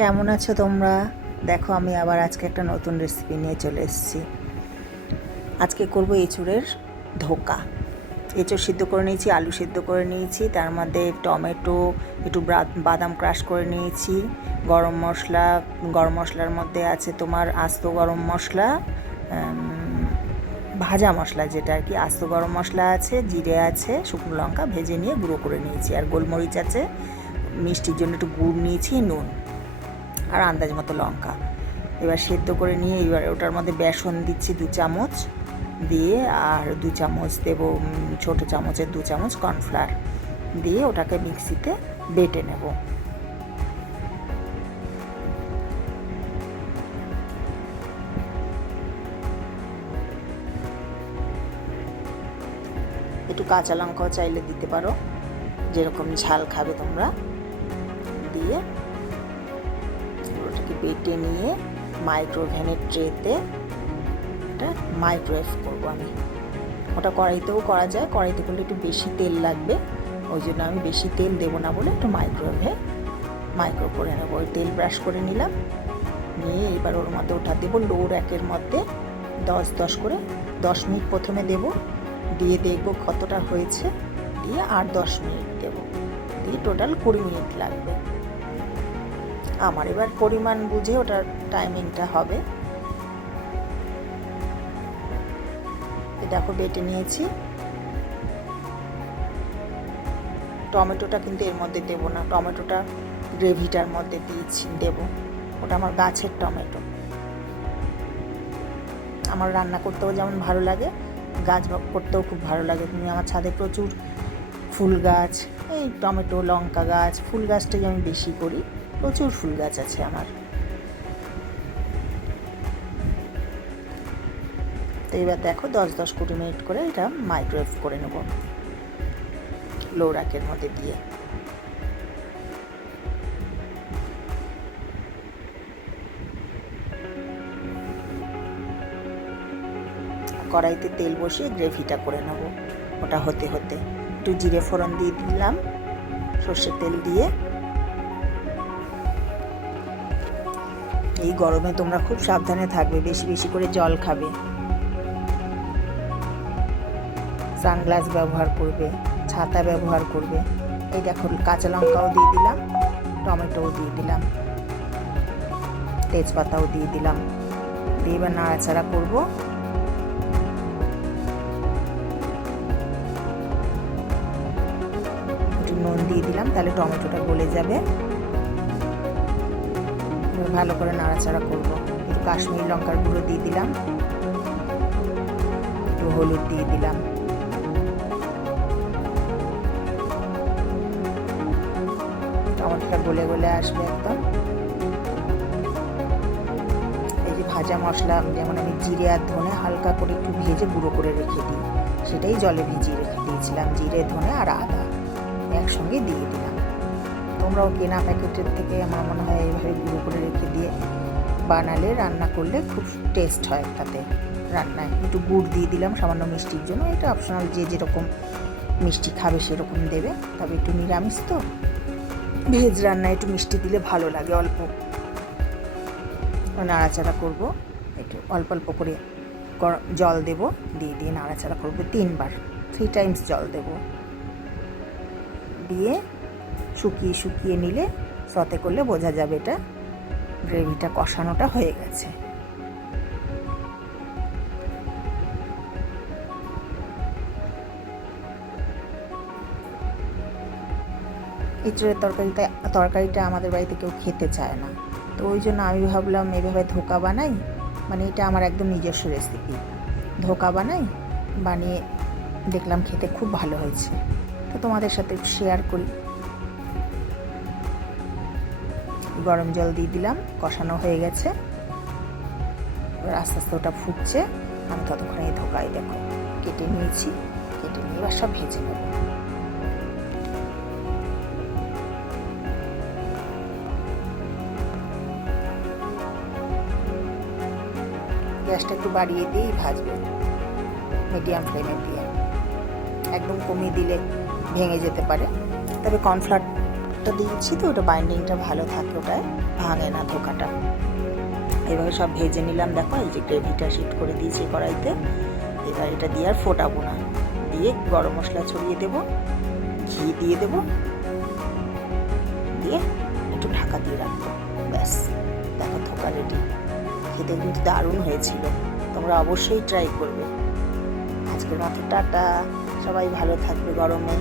কেমন আছো তোমরা? দেখো আমি আবার আজকে একটা নতুন রেসিপি নিয়ে চলে এসেছি। আজকে করব এঁচুড়ের ধোকা। এঁচুড় সিদ্ধ করে নিয়েছি, আলু সিদ্ধ করে নিয়েছি, তার মধ্যে টমেটো, একটু বাদাম ক্রাশ করে নিয়েছি, গরম মশলার মধ্যে আছে তোমার আস্ত গরম মশলা, ভাজা মশলা যেটা আর কি, আস্ত গরম মশলা আছে, জিরে আছে, শুকনো লঙ্কা ভেজে নিয়ে গুঁড়ো করে নিয়েছি, আর গোলমরিচ আছে, মিষ্টির জন্য একটু গুড় নিয়েছি, নুন আর আন্দাজ মতো লঙ্কা। এবার সেদ্ধ করে নিয়ে এবার ওটার মধ্যে বেসন দিচ্ছি 2 চামচ দিয়ে, আর 2 চামচ দেবো ছোটো চামচের 2 চামচ কর্নফ্লাওয়ার দিয়ে ওটাকে মিক্সিতে বেটে নেব। একটু কাঁচা লঙ্কাও চাইলে দিতে পারো, যেরকম ঝাল খাবে তোমরা। দিয়ে ওটাকে বেটে নিয়ে মাইক্রোওভেনের ট্রেতে এটা মাইক্রোওয়েভ করবো আমি। ওটা কড়াইতেও করা যায়, কড়াইতে করলে একটু বেশি তেল লাগবে, ওই জন্য আমি বেশি তেল দেবো না বলে একটু মাইক্রো করে নেবো। ওই তেল ব্রাশ করে নিলাম, নিয়ে এবার ওর মধ্যে ওটা দেবো লো র্যাকের মধ্যে 10 করে 10 মিনিট প্রথমে দেবো, দিয়ে দেখবো কতটা হয়েছে, দিয়ে আর 10 মিনিট দেবো, দিয়ে টোটাল 20 মিনিট লাগবে আমার। এবার পরিমাণ বুঝে ওটার টাইমিংটা হবে। দেখো বেটে নিয়েছি। টমেটোটা কিন্তু এর মধ্যে দেবো না, টমেটোটা গ্রেভিটার মধ্যে দেবো, ওটা আমার গাছের টমেটো। আমার রান্না করতেও যেমন ভালো লাগে, গাছ করতেও খুব ভালো লাগে। তুমি আমার ছাদে প্রচুর ফুল গাছ, এই টমেটো, লঙ্কা গাছ, ফুল গাছটাই আমি বেশি করি, প্রচুর ফুল গাছ আছে আমার। তো এবার দেখো 10-20 মিনিট করে এটা মাইক্রোওয়েভ করে নেব লো র্যাকের মধ্যে দিয়ে। কড়াইতে তেল বসিয়ে গ্রেভিটা করে নেব। ওটা হতে হতে একটু জিরে ফোড়ন দিয়ে দিলাম, সর্ষের তেল দিয়ে। এই গরমে তোমরা খুব সাবধানে থাকবে, বেশি বেশি করে জল খাবে, সানগ্লাস ব্যবহার করবে, ছাতা ব্যবহার করবে। এই দেখো কাঁচা লঙ্কাও দিয়ে দিলাম, টমেটোও দিয়ে দিলাম, তেজপাতাও দিয়ে দিলাম, দিয়ে এবার নাড়াচাড়া করবো। একটু নুন দিয়ে দিলাম, তাহলে টমেটোটা গলে যাবে। ভালো করে নাড়াচাড়া করবো। একটু কাশ্মীরি লঙ্কার গুঁড়ো দিয়ে দিলাম, একটু হলুদ দিয়ে দিলাম, টমেটোটা গলে গলে আসবে একদম। এই যে ভাজা মশলা, যেমন আমি জিরে আর ধনে হালকা করে একটু ভেজে গুঁড়ো করে রেখে দিই, সেটাই জলে ভিজিয়ে রেখে দিয়েছিলাম, জিরে ধনে আর আদা একসঙ্গে দিয়ে দিলাম। তোমরাও কেনা প্যাকেটের থেকে আমার মনে হয় এইভাবে গুঁড়ো করে রেখে দিয়ে বানালে, রান্না করলে খুব টেস্ট হয়। তাতে রান্নায় একটু গুড় দিয়ে দিলাম সামান্য মিষ্টির জন্য, এটা অপশনাল, যে যেরকম মিষ্টি খাবে সেরকম দেবে। তবে একটু নিরামিষ তো, ভেজ রান্নায় একটু মিষ্টি দিলে ভালো লাগে। অল্প নাড়াচাড়া করব, একটু অল্প অল্প করে জল দেব, দিয়ে দিয়ে নাড়াচাড়া করবো 3 টাইমস জল দেব, দিয়ে শুকিয়ে শুকিয়ে নিলে সতে করলে বোঝা যাবে এটা গ্রেভিটা কষানোটা হয়ে গেছে। এঁচড়ের তরকারিটা আমাদের বাড়িতে কেউ খেতে চায় না, তো ওই জন্য আমি ভাবলাম এভাবে ধোকা বানাই, মানে এটা আমার একদম নিজস্ব রেসিপি। ধোকা বানিয়ে দেখলাম খেতে খুব ভালো হয়েছে, তো তোমাদের সাথে শেয়ার করি। গরম জল দিয়ে দিলাম, কষানো হয়ে গেছে, এবার আস্তে আস্তে ওটা ফুটছে। আমি ততক্ষণে এই ধোকায় দেখো কেটে নিয়েছি, কেটে নিয়ে এবার সব ভেজে নেব। গ্যাসটা একটু বাড়িয়ে দিয়েই ভাজবে, মিডিয়াম ফ্লেমে দিয়ে। একদম কমিয়ে দিলে ভেঙে যেতে পারে। তবে কর্নফ্লাওয়ারটা ধোকাটা দিয়েছি তো ওটা বাইন্ডিংটা ভালো থাকে, ওটায় ভাঙে না ধোকাটা। এভাবে সব ভেজে নিলাম। দেখো এই যে গ্রেভিটা শিফট করে দিয়েছি কড়াইতে। এবার এটা দিয়ে আর ফোটাবো না, দিয়ে গরম মশলা ছড়িয়ে দেবো, ঘি দিয়ে দেবো, দিয়ে একটু ঢাকা দিয়ে রাখবো। ব্যাস, দেখো ধোকা রেডি। খেতে কিন্তু দারুণ হয়েছিল, তোমরা অবশ্যই ট্রাই করবে। আজকের মতো টাটা, সবাই ভালো থাকবে গরমে।